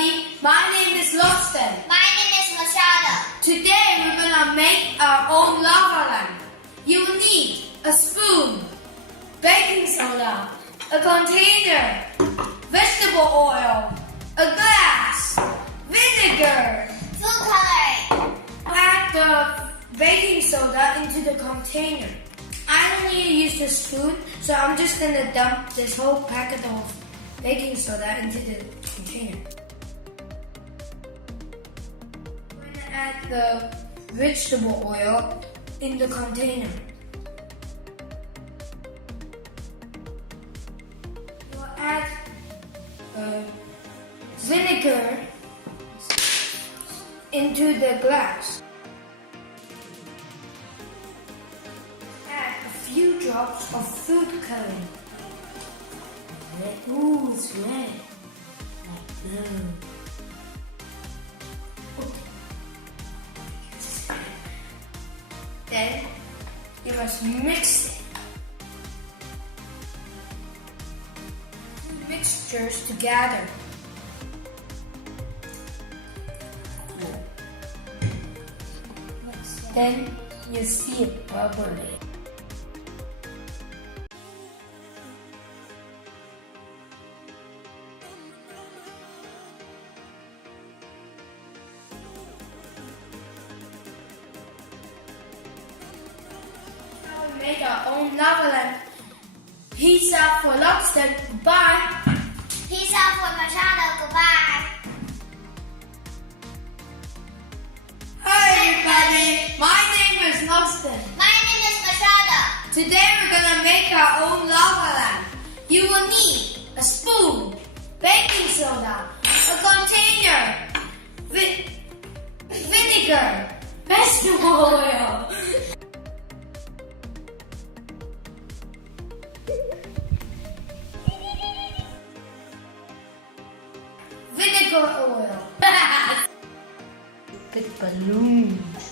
everybody, my name is Lobster. My name is Machado. Today we're gonna make our own lava lamp. You will need a spoon, baking soda, a container, vegetable oil, a glass, vinegar. Food coloring. Add the baking soda into the container. I don't need to use the spoon, so I'm just gonna dump this whole packet of baking soda into the container. I'm gonna add the vegetable oil in the container. We'll add vinegar into the glass. Add a few drops of food coloring. Ooh, it's red. Like blue. Then you must mix it. Mixtures together. Then you see it bubbling. Now we make our own lava lamp. Peace out for Lobster. Goodbye. Peace out for Machado. Goodbye. Hi everybody, my name is Lobster. My name is Machado. Today we're gonna make our own lava lamp. You will need a spoon, baking soda, a container, vinegar, vegetable oil. Vinegar oil. Big balloons.